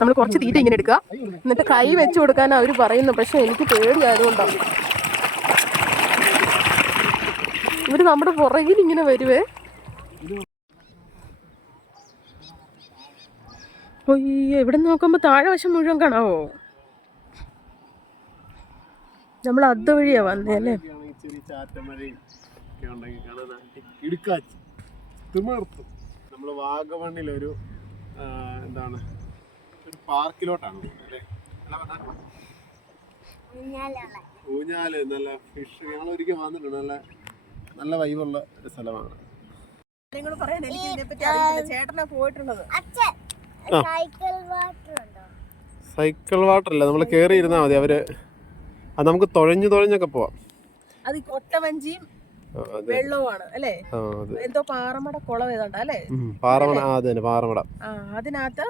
നമ്മൾ കുറച്ച് തീറ്റ ഇങ്ങനെ എടുക്കുക. എന്നിട്ട് കൈ വെച്ച് കൊടുക്കാൻ അവർ പറയുന്നു. പക്ഷെ എനിക്ക് പേടിയായതുകൊണ്ടാണ് ഇവർ നമ്മുടെ പുറകിൽ ഇങ്ങനെ വരുവേ. ഇവിടെ നോക്കുമ്പോ താഴെ വശം മുഴുവൻ കാണാവോ? നമ്മൾ അതുവഴിയാ വന്നേ അല്ലേ? ചെറിയ ചാറ്റമഴയും ഒക്കെ ഉണ്ടെങ്കിൽ ഇടുക്കാച്ചി. തിമിർത്തു. നമ്മൾ വാഗമണ്ണിലൊരു ഒരു എന്താണ് ഒരു പാർക്കിലോട്ടാണ് പോകുന്നത് അല്ലേ? ഊഞ്ഞാൽ നല്ല ഫിഷ് ഞങ്ങൾ ഒരിക്കൽ വന്നിട്ടുണ്ട് നല്ല നല്ല വൈബുള്ള ഒരു സ്ഥലമാണ്. നിങ്ങൾ പറയാൻ എനിക്ക് ഇതിനെപ്പറ്റി ചേട്ടനാ പോയിട്ടുള്ളത്. സൈക്കിൾ വാട്ടർ ഉണ്ടോ? സൈക്കിൾ വാട്ടർ അല്ല നമ്മൾ കയറി ഇരുന്നാൽ മതി. അവർ അത് നമുക്ക് തുഴഞ്ഞു തുഴഞ്ഞൊക്കെ പോവാം. അത് കൊട്ടവഞ്ചിയും വെള്ളവുമാണ് അല്ലേ? എന്തോ പാറമട കുളം ഏതാണ്ട് അല്ലേ? പാറമട അതെ പാറമട. ആ അതിനകത്ത്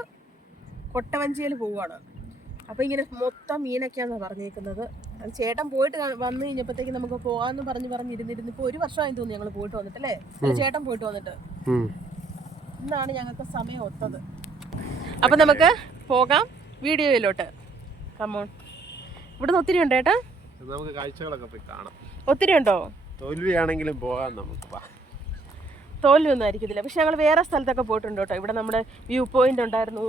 കൊട്ടവഞ്ചിയിൽ പോവാണ്. അപ്പൊ ഇങ്ങനെ മൊത്തം മീനൊക്കെയാന്ന് പറഞ്ഞേക്കുന്നത്. അത് ചേട്ടൻ പോയിട്ട് വന്നു കഴിഞ്ഞപ്പോഴത്തേക്ക് നമുക്ക് പോകാന്ന് പറഞ്ഞു പറഞ്ഞ് ഇരുന്നിരുന്ന് ഇപ്പൊ ഒരു വർഷമായി തോന്നുന്നു ഞങ്ങൾ പോയിട്ട് വന്നിട്ട് അല്ലേ? ചേട്ടൻ പോയിട്ട് വന്നിട്ട്. ഇന്നാണ് ഞങ്ങൾക്ക് സമയം ഒത്തത്. അപ്പൊ നമുക്ക് പോകാം വീഡിയോയിലോട്ട്. കമോൺ ഇവിടുന്ന് ഒത്തിരി ഉണ്ട് ചേട്ടാ? നമുക്ക് കാഴ്ചകളൊക്കെ പോയി കാണാം. ഒത്തിരി ഉണ്ടോ? തോൽവിയാണെങ്കിലും പോകാം നമുക്ക് വാ. തോൽവിയൊന്നും ആയിരിക്കത്തില്ല. പക്ഷെ ഞങ്ങൾ വേറെ സ്ഥലത്തൊക്കെ പോയിട്ടുണ്ട് കേട്ടോ. ഇവിടെ നമ്മുടെ വ്യൂ പോയിന്റ് ഉണ്ടായിരുന്നു.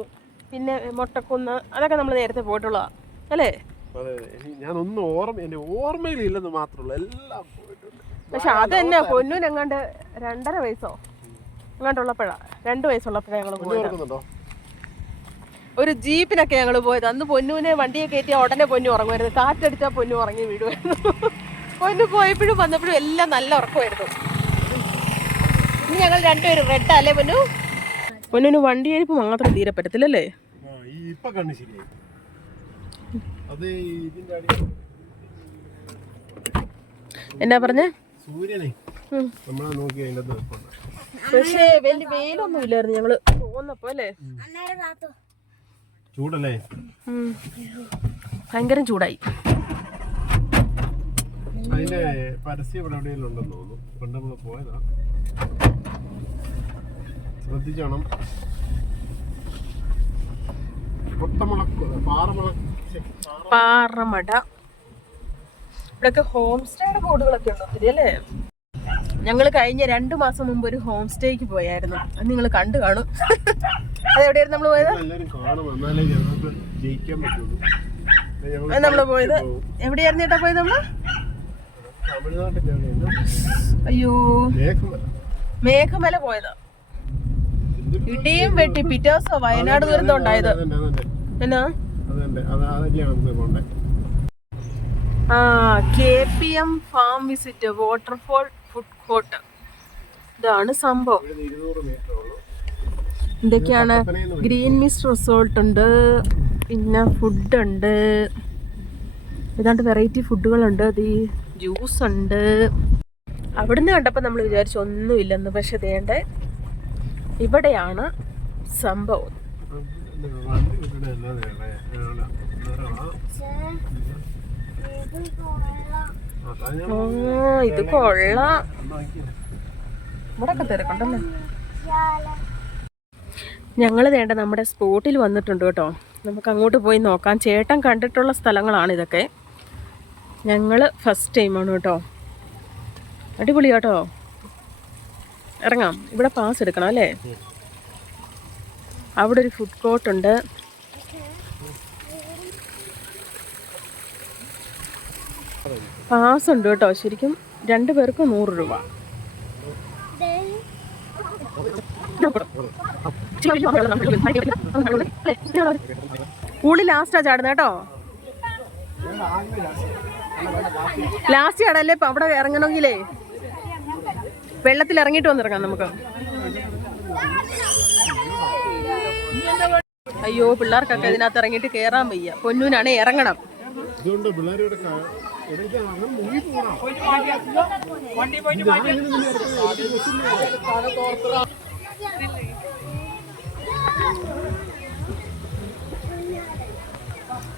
പിന്നെ മൊട്ടക്കുന്ന് അതൊക്കെ നമ്മൾ നേരത്തെ പോയിട്ടുള്ളതാണ് അല്ലേ? അതെ ഇനി ഞാനൊന്നും ഓർമ്മ എന്റെ ഓർമ്മയിലില്ലെന്ന് മാത്രമല്ല എല്ലാം പോയിട്ടുണ്ട്. പക്ഷെ അത് തന്നെ പൊന്നൂന് എങ്ങാണ്ട് രണ്ടര വയസ്സോ? എങ്ങാണ്ടുള്ളപ്പോഴാ രണ്ട് വയസ്സുള്ളപ്പോഴാണ് ഞങ്ങൾ പോയത്. ഒരു ജീപ്പിനൊക്കെ ഞങ്ങൾ പോയത്. അന്ന് പൊന്നൂനെ വണ്ടിയെ കയറ്റിയ ഉടനെ പൊന്നു ഉറങ്ങുമായിരുന്നു. കാറ്റടിച്ചാൽ പൊന്നു ഉറങ്ങി വീടുമായിരുന്നു പൊന്നു പോയപ്പോഴും വന്നപ്പോഴും എല്ലാം നല്ല ഉറക്കമായിരുന്നു. ഇനി ഞങ്ങൾ രണ്ടുപേരും റെഡ് അല്ലേ പൊന്നു? പൊന്നിന് വണ്ടിയേരിപ്പ് മാത്രം തീരെ പറ്റത്തില്ലല്ലേ? ആ ഈ ഇപ്പൊ കണ്ണ് ശരിയായി. അത് ഇതിന്റെ അടി എന്നാ പറഞ്ഞേ? സൂര്യനെ. നമ്മളെ നോക്കി പക്ഷേ വലിയ വെയിലൊന്നും ഇല്ലായിരുന്നു ഞങ്ങൾ പോന്നപ്പോ അല്ലേ? ചൂടല്ലേ. ഭയങ്കരം ചൂടായി. അതിന്റെ പരസ്യം ഇവിടെ എവിടെയെങ്കിലും ഉണ്ടെന്ന് തോന്നുന്നു. പണ്ട് നമ്മൾ പോയതാ. ശ്രദ്ധിച്ചോണം. പാറമട. ഇവിടെയൊക്കെ ഹോം സ്റ്റേയുടെ ബോർഡുകളൊക്കെ ഉണ്ട് ഒത്തിരി അല്ലേ? ഞങ്ങൾ കഴിഞ്ഞ രണ്ടു മാസം മുമ്പ് ഒരു ഹോം സ്റ്റേക്ക് പോയായിരുന്നു. അത് നിങ്ങൾ കണ്ടു കാണും. അതെവിടെയായിരുന്നു നമ്മൾ പോയത്? നമ്മൾ പോയത്. എവിടെയായിരുന്നു ചേട്ടാ പോയത് നമ്മൾ? അയ്യോ. മേഘമല. പോയത്. ഇടിയും വെട്ടി പിറ്റേ ദിവസം വയനാട് ദുരന്തം ഉണ്ടായത്. എന്നാ? ആ K P M farm visit waterfall food court. ഇതാണ് സംഭവം. എന്തൊക്കെയാണ് ഗ്രീൻ മിസ് റിസോർട്ട് ഉണ്ട് പിന്നെ ഫുഡ് ഉണ്ട് ഏതാണ്ട് വെറൈറ്റി ഫുഡുകളുണ്ട്. അത് ജ്യൂസ് ഉണ്ട് അവിടുന്ന് കണ്ടപ്പോൾ നമ്മൾ വിചാരിച്ചു ഒന്നുമില്ലെന്ന് പക്ഷെ ദേണ്ട ഇവിടെയാണ് സംഭവം. ഇത് കൊള്ളാം. ഞങ്ങൾ വേണ്ട നമ്മുടെ സ്പോട്ടിൽ വന്നിട്ടുണ്ട് കേട്ടോ. നമുക്ക് അങ്ങോട്ട് പോയി നോക്കാം. ചേട്ടൻ കണ്ടിട്ടുള്ള സ്ഥലങ്ങളാണ് ഇതൊക്കെ. ഞങ്ങൾ ഫസ്റ്റ് ടൈമാണ് കേട്ടോ. അടിപൊളി കേട്ടോ ഇറങ്ങാം. ഇവിടെ പാസ് എടുക്കണം അല്ലേ? അവിടെ ഒരു ഫുഡ് കോർട്ട് ഉണ്ട്. പാസ് ഉണ്ട് കേട്ടോ. ശരിക്കും രണ്ടു പേർക്ക് നൂറ് രൂപ. ഉള്ളി ലാസ്റ്റാ ചാടുന്ന കേട്ടോ. ലാസ്റ്റ് കടല്ലേ ഇപ്പൊ അവിടെ ഇറങ്ങണമെങ്കിലേ? വെള്ളത്തിൽ ഇറങ്ങിട്ട് വന്നിറങ്ങാം നമുക്ക്. അയ്യോ പിള്ളേർക്കൊക്കെ ഇതിനകത്ത് ഇറങ്ങിയിട്ട് കേറാൻ വയ്യ. പൊന്നൂനാണ് ഇറങ്ങണം.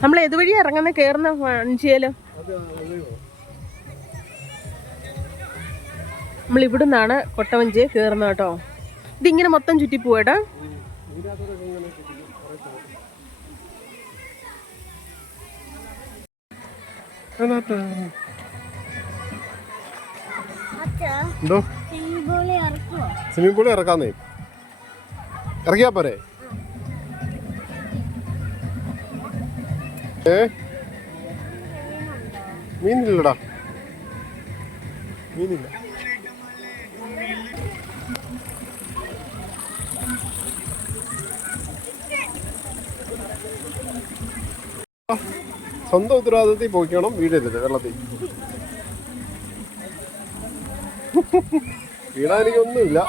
നമ്മൾ ഏതുവഴി ഇറങ്ങുന്ന? കേറുന്ന വഞ്ചിയിൽ അത് ഇവിടെ നമ്മൾ ഇവിടുന്നാണ് കൊട്ടവഞ്ചിയെ കയറുന്നത് കേട്ടോ. ഇതിങ്ങനെ മൊത്തം ചുറ്റി എന്തോ? സ്വിമ്മിംഗ് പൂളി ഇറക്കാന്നേ ഇറക്കിയാ പോരെ. ഏ? മീനില്ലടാ. മീനില്ല. സ്വന്തം ഉത്തരവാദിത്തത്തിൽ പോയിക്കണം വീഴരുത് വെള്ളത്തിൽ. വീടാൻ എനിക്കൊന്നുമില്ല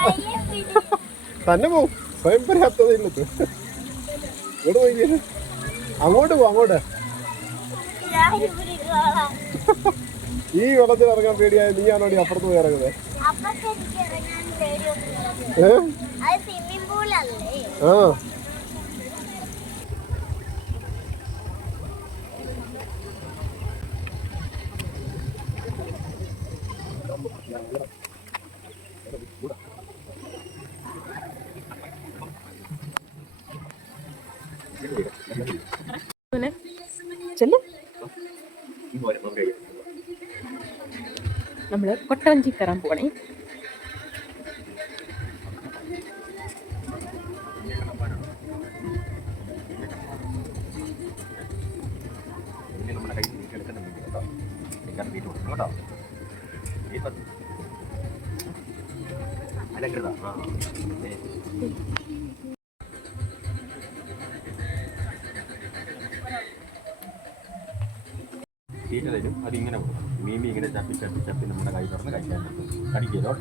തന്നെ പോവും. സ്വയം പര്യാപ്തതയില്ലത് ഇവിടെ പോയി? അങ്ങോട്ട് പോ അങ്ങോട്ട്. ഈ വെള്ളത്തിൽ ഇറങ്ങാൻ പേടിയായ നീയാണോടി അപ്പുറത്ത് പോയി ഇറങ്ങുന്നത്? ആ. എനിക്ക് ഇറങ്ങാൻ പേടിയൊന്നും ഏ അത് സ്വിമ്മിംഗ് പൂളല്ലേ ആ ചെല്ല് നമ്മൾ കൊട്ടവഞ്ചി കയറാൻ പോകണേ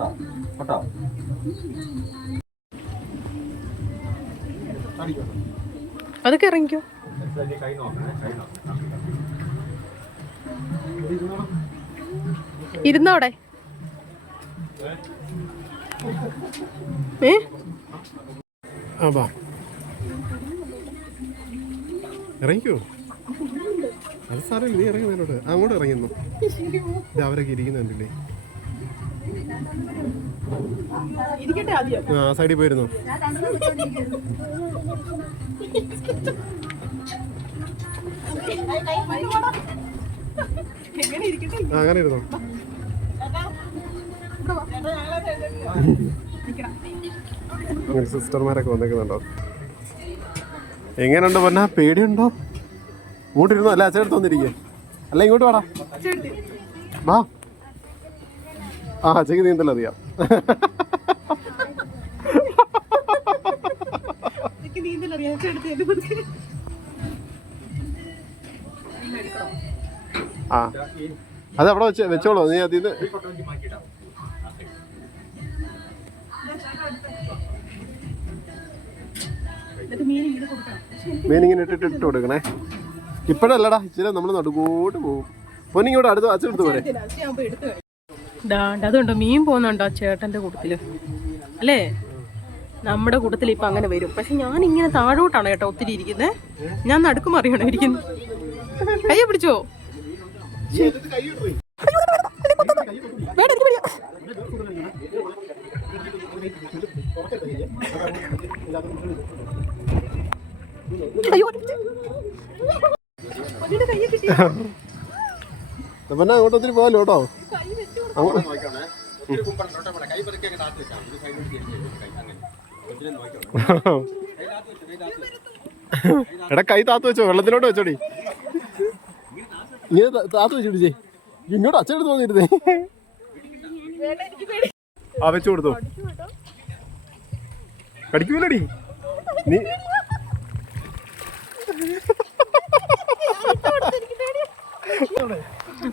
കേട്ടോ. കേട്ടോ? അതൊക്കെ ഇറങ്ങിക്കോ. കൈ നോക്കണേ കൈ നോക്കണേ ഇരുന്നോടെ ഏ? ആ വാ. ഇറങ്ങിക്കോ. അത് സാറേ നീ ഇറങ്ങുന്നതിനോട് അങ്ങോട്ട് ഇറങ്ങുന്നു അവരൊക്കെ ഇരിക്കുന്നുണ്ടല്ലേ ആ സൈഡിൽ പോയിരുന്നു. അങ്ങനെ ഇരുന്നോ? സിസ്റ്റർമാരൊക്കെ വന്നേക്കുന്നുണ്ടോ? എങ്ങനെയുണ്ട് പൊന്നാ? പേടിയുണ്ടോ? ഇങ്ങോട്ടിരുന്നോ അല്ല അച്ഛനടുത്ത് വന്നിരിക്കേ. അല്ല ഇങ്ങോട്ട് വാടാ. വാ. ആ അച്ഛക്ക് നീന്തൽ അറിയാം. ആ. അത് അവിടെ വെച്ച് വെച്ചോളൂ. നീ അതിൽ നിന്ന് കൊടുക്കണം. മീനിങ്ങനെ ഇട്ടിട്ട് ഇട്ട് കൊടുക്കണേ. ഇപ്പോഴല്ലടാ ഇച്ചിരി നമ്മൾ നടുക്കോട്ട് പോകും പൊന്നിങ്ങോട്ട് അടുത്ത് അച്ഛനടുത്ത് പോരെ. ദാണ്ട്. അതുണ്ടോ? മീൻ പോകുന്നുണ്ടോ ചേട്ടന്റെ കൂട്ടത്തിൽ? അല്ലേ? നമ്മുടെ കൂട്ടത്തിൽ ഇപ്പൊ അങ്ങനെ വരും. പക്ഷെ ഞാൻ ഇങ്ങനെ താഴോട്ടാണ് കേട്ടോ ഒത്തിരി ഇരിക്കുന്നത് ഞാൻ നടുക്ക് അറിയണം ഇരിക്കുന്നത് കയ്യെ പിടിച്ചോ? അങ്ങോട്ട് ഒത്തിരി പോകല്ലോ കേട്ടോ. എടാ കൈ താത്തു വെച്ചോ വെള്ളത്തിലോട്ട് വെച്ചോടി. ഇങ്ങനെ താത്തു താത്ത് വെച്ചു പിടിച്ചേ ഇങ്ങോട്ട് അച്ഛനടുത്ത് വന്നിരുന്നേ. ആ വെച്ചു കൊടുത്തു. കടിക്കൂലടി. നീ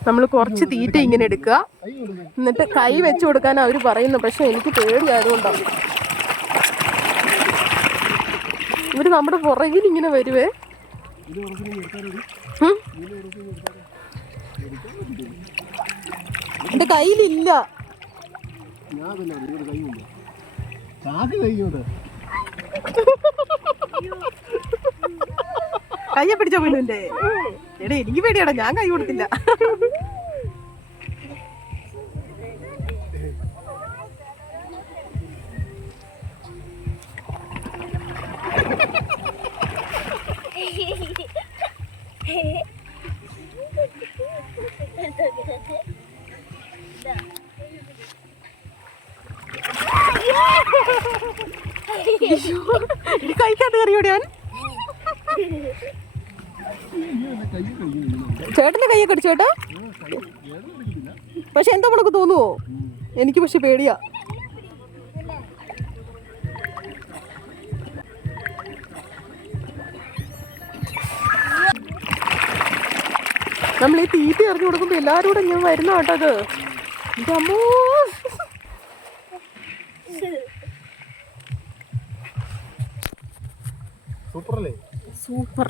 നമ്മൾ കുറച്ച് തീറ്റ ഇങ്ങനെ എടുക്കുക. എന്നിട്ട് കൈ വെച്ച് കൊടുക്കാൻ അവർ പറയുന്നു പക്ഷെ എനിക്ക് പേടിയായതുകൊണ്ടാണ് ഇവർ നമ്മുടെ പുറകിൽ ഇങ്ങനെ വരുവേ. എന്റെ കയ്യിലില്ല. കയ്യെ പിടിച്ചോ പെണ്ണിന്റെ എടാ എനിക്ക് പേടിയാടാ ഞാൻ കൈ കൊടുത്തില്ല. കഴിക്കാത്ത കറിയോടെ അവൻ? ചേട്ടന്റെ കൈയൊക്കെ അടിച്ചു ചേട്ടാ പക്ഷെ എന്തോ നമുക്ക് തോന്നുവോ? എനിക്ക് പക്ഷെ പേടിയാ. നമ്മൾ ഈ തീറ്റി എറിഞ്ഞു കൊടുക്കുമ്പോ എല്ലാരും കൂടെ ഞാൻ വരുന്ന കേട്ടോ അത് എന്റെ സൂപ്പർ അല്ലേ സൂപ്പർ.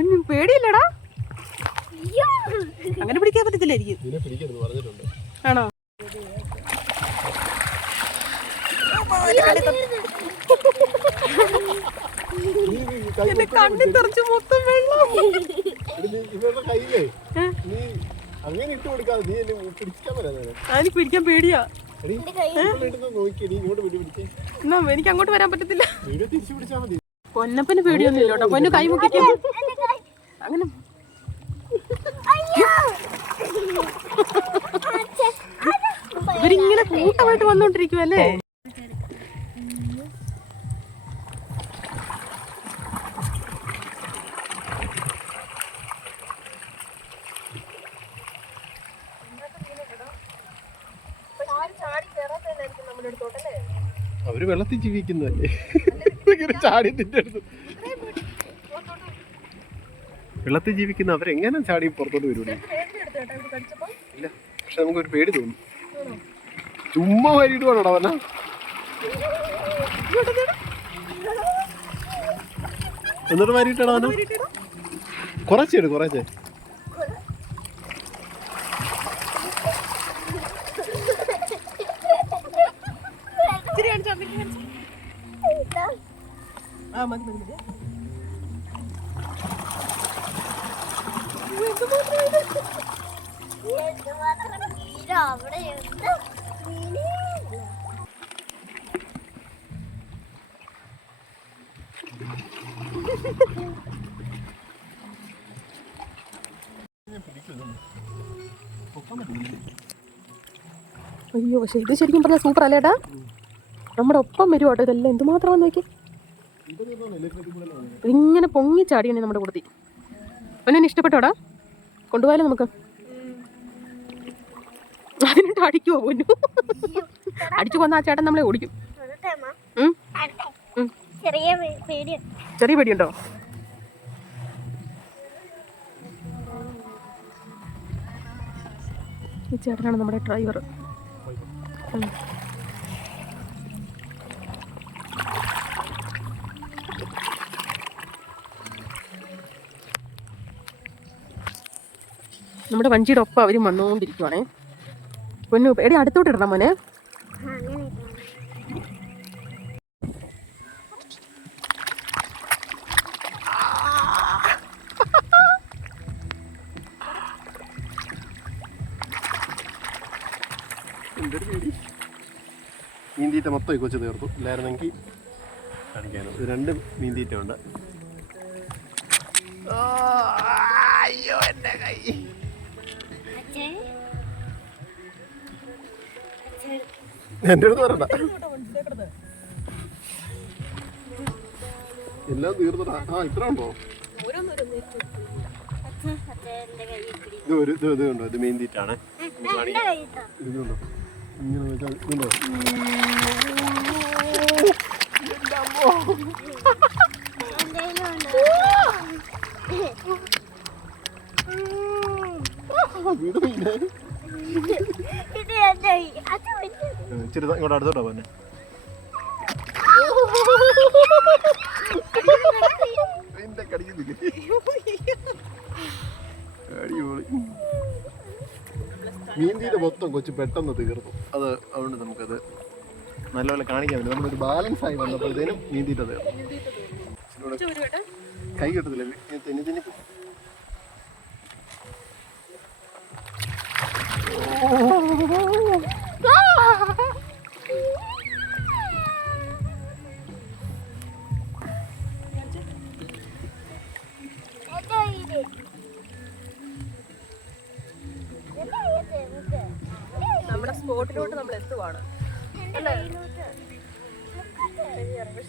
എന്നും പേടിയില്ലടാ? അങ്ങനെ പിടിക്കാൻ പറ്റത്തില്ലായിരിക്കും ആണോ? എന്റെ കണ്ണി തെറിച്ച് മൊത്തം വെള്ളം. ഇവരുടെ കയ്യിലേ. അങ്ങനെ ഇട്ട് കൊടുക്കാതെ നീ എന്നെ പിടിക്കാൻ പറ്റാതെ എനിക്ക് പിടിക്കാൻ പേടിയാ. എന്നാ എനിക്ക് അങ്ങോട്ട് വരാൻ പറ്റത്തില്ല. പൊന്നപ്പന് പേടിയൊന്നും ഇല്ലോട്ടോ പൊന്നു കൈ മുക്കിക്കും. അങ്ങനെ. ഇവരിങ്ങനെ കൂട്ടമായിട്ട് വന്നോണ്ടിരിക്കുവല്ലേ? അവർ വെള്ളത്തിൽ ജീവിക്കുന്നതല്ലേ? ചാടി നിന്റെ വെള്ളത്തിൽ ജീവിക്കുന്ന അവരെങ്ങനെ ചാടി പുറത്തോട്ട് വരൂലേ? ഇല്ല പക്ഷെ നമുക്കൊരു പേടി തോന്നും. ചുമ്മാ വരിയിടുവാണോടാ വന്ന? എന്നിട്ട് വരിയിട്ടാണോ വന്ന? കുറച്ചെടു അവിടെ. അയ്യോ പക്ഷെ ഇത് ശരിക്കും പറഞ്ഞാൽ സൂപ്പർ അല്ലേട്ടാ നമ്മുടെ ഒപ്പം വരും കേട്ടോ ഇതെല്ലാം എന്തുമാത്രമാണെന്ന് നോക്കി. ഇതിങ്ങനെ പൊങ്ങി ചാടിയാണ് നമ്മുടെ കൂടത്തി. അവനെ ഇഷ്ടപ്പെട്ടോടാ? കൊണ്ടുപോയാലോ നമുക്ക്? അതിനിട്ട് അടിക്കുവോ പൊന്നു? അടിച്ചു കൊന്ന ആ ചേട്ടൻ നമ്മളെ ഓടിക്കും. ചെറിയ പേടിയുണ്ടോ? ഈ ചേട്ടനാണ് നമ്മുടെ ഡ്രൈവർ. നമ്മുടെ വഞ്ചിയുടെ ഒപ്പം അവരും വന്നുകൊണ്ടിരിക്കുവാണേ. പൊന്നു എടി അടുത്തോട്ട് ഇടണം മോനെ. മീൻതീറ്റ മൊത്തം കൊച്ചു തീർത്തു. ഇല്ലായിരുന്നെങ്കിൽ ഇത് രണ്ട് മീൻതീറ്റ ഉണ്ട്. അയ്യോ എന്റെ കൈ. എന്റെ അടുത്ത് പറയണ്ട. എല്ലാം തീർന്നടാ. ആ ഇത്ര ഉണ്ടോ. ഇത് ഒരു ഇത് ഇത് കണ്ടോ? ഇത് മെയിൻ തീറ്റാണ് എന്റെ ഇത് കണ്ടോ ഇങ്ങനെ വെച്ചാൽ ഇതുണ്ടോ? വീട് ഇച്ചിരി ഇങ്ങോട്ട് അടുത്തോട്ടെ പോന്നെ. മൊത്തം കൊച്ചു പെട്ടെന്ന് തീർന്നു. അത് അതുകൊണ്ട് നമുക്കത് നല്ലപോലെ കാണിക്കാൻ പറ്റും. നമ്മളൊരു ബാലൻസ് ആയി വന്നപ്പോഴത്തേനും മീൻതീറ്റ തീർന്നു. കൈ കിട്ടത്തില്ല? തെന്നി തെന്നി നമ്മുടെ സ്പോട്ടിലോട്ട് നമ്മൾ എത്തുവാണ്.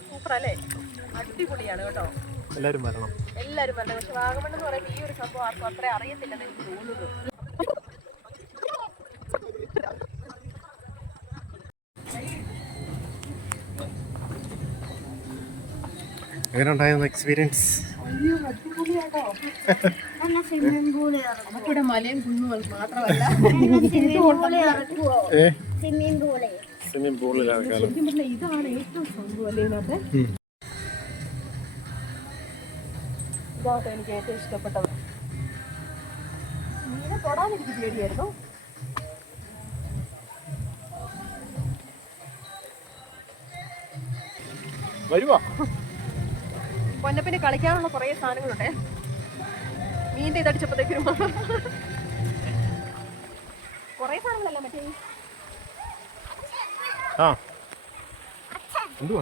സൂപ്പർ അല്ലേ അടിപൊളിയാണ് കേട്ടോ. എല്ലാവരും വരണം. എല്ലാവരും വരണം. പക്ഷെ വാഗമൺ എന്ന് പറയുമ്പോൾ ഈ ഒരു സംഭവം ആർക്കും അത്ര അറിയത്തില്ലെന്ന് എനിക്ക് തോന്നുന്നു. എങ്ങനെ ഉണ്ടായിരുന്നു എക്സ്പീരിയൻസ് സ്വിമ്മിംഗ് പൂളിൽ ഇതാണ് ഏറ്റവും സംഭവം ഇതാട്ടോ എനിക്ക് ഏറ്റവും ഇഷ്ടപ്പെട്ടത്. മീനെ തൊടാൻ എനിക്ക് പേടിയായിരുന്നു. വരുവാ? പൊന്നപ്പിന് കളിക്കാനുള്ള കുറേ സാധനങ്ങളുണ്ട്. മീന്റെ ഇതടിച്ചപ്പോഴത്തേക്കും കുറേ സാധനങ്ങളല്ല മറ്റേ ആ. എന്തുവാ?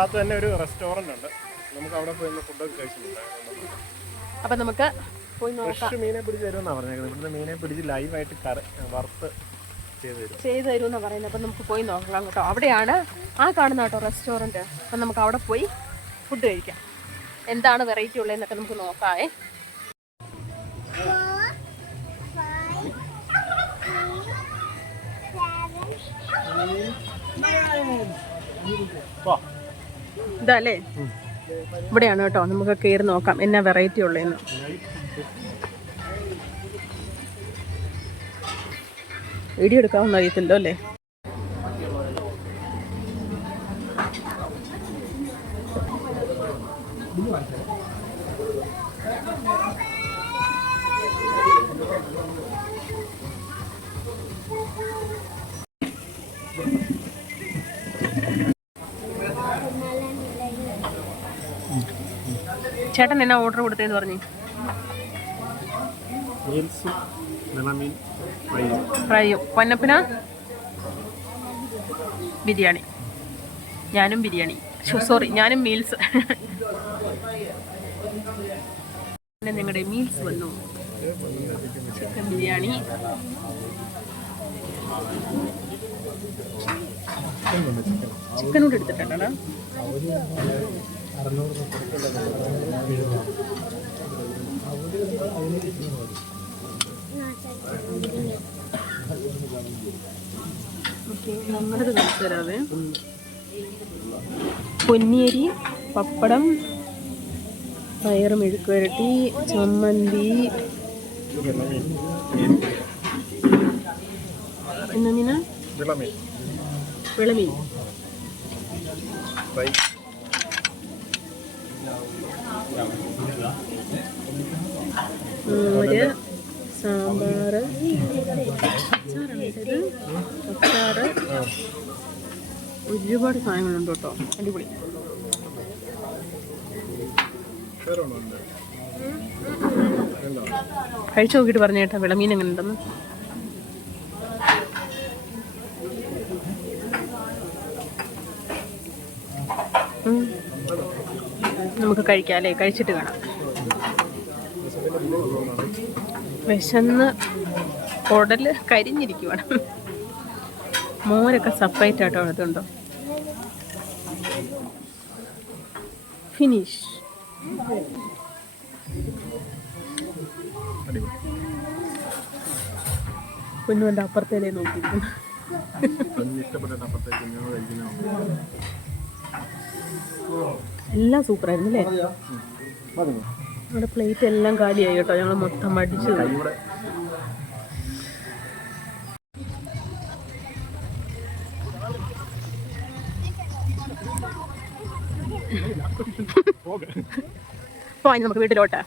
അകത്ത് തന്നെ ഒരു റെസ്റ്റോറന്റ് ഉണ്ട്. നമുക്ക് അവിടെ പോയി ഫുഡ് കഴിച്ചിട്ടുണ്ടായിരുന്നു അപ്പം നമുക്ക് പോയി നോക്കാം. ഫ്രഷ് മീനെ പിടിച്ച് തരുമെന്നാണ് പറഞ്ഞേക്കുന്നത്. ഇവിടുന്ന് മീനെ പിടിച്ച് ലൈവായിട്ട് കറി വറുത്ത് ചെയ്ത് തരും. ചെയ്തു പറയുന്നത്. അപ്പം നമുക്ക് പോയി നോക്കാം കേട്ടോ. അവിടെയാണ് ആ കാണുന്ന കേട്ടോ റെസ്റ്റോറന്റ് അപ്പം നമുക്ക് അവിടെ പോയി ഫുഡ് കഴിക്കാം. എന്താണ് വെറൈറ്റി ഉള്ളതെന്നൊക്കെ നമുക്ക് നോക്കാം four, five, three, seven, വാ. ഇതല്ലേ? ഇവിടെയാണ് കേട്ടോ. നമുക്ക് കയറി നോക്കാം. എന്നാ വെറൈറ്റി ഉള്ളതെന്ന് വീഡിയോ എടുക്കാവുന്ന അറിയത്തില്ലോ അല്ലേ? ചേട്ടൻ എന്നാ ഓർഡർ കൊടുത്തേന്ന് പറഞ്ഞു? ഫ്രൈയും. പൊന്നപ്പിന? ബിരിയാണി. ഞാനും ബിരിയാണി. സോറി ഞാനും മീൽസ്. പിന്നെ നിങ്ങളുടെ മീൽസ് വന്നു. ചിക്കൻ ബിരിയാണി. ചിക്കൻ കൂടെ എടുത്തിട്ടുണ്ടോ? ഓക്കെ നമ്മളത് കാണിച്ചു തരാവേ. പൊന്നിയരി പപ്പടം പയറ് മെഴുക്കുവരട്ടി ചമ്മന്തി. എന്നാ മീന വിളമീൻ ഫ്രൈ മോര് സാമ്പാർ അച്ചാറാണ് ഇത്. അച്ചാറ്. ഒരുപാട് സാധനങ്ങളുണ്ട് കേട്ടോ. അടിപൊളി. കഴിച്ചു നോക്കിയിട്ട് പറഞ്ഞേട്ടാ വിളമീൻ എങ്ങനെ ഉണ്ടെന്ന് നമുക്ക് കഴിക്കാം അല്ലേ കഴിച്ചിട്ട് കാണാം. വിശന്ന് കുടൽ കരിഞ്ഞിരിക്കുവാണ്. മോരൊക്കെ സെപ്പറേറ്റ് ആട്ടോ അതുണ്ടോ ഫിനിഷ് കുഞ്ഞുവന്റെ അപ്പുറത്തേലേ നോക്കിയിരിക്കുന്നു. കുഞ്ഞ് സൂപ്പർ ആയിരുന്നു എല്ലാം സൂപ്പറായിരുന്നു അല്ലേ നമ്മുടെ പ്ലേറ്റ് എല്ലാം കാലിയായി കേട്ടോ. ഞങ്ങൾ മൊത്തം അടിച്ചു പോയി. നമുക്ക് വീട്ടിലോട്ട്.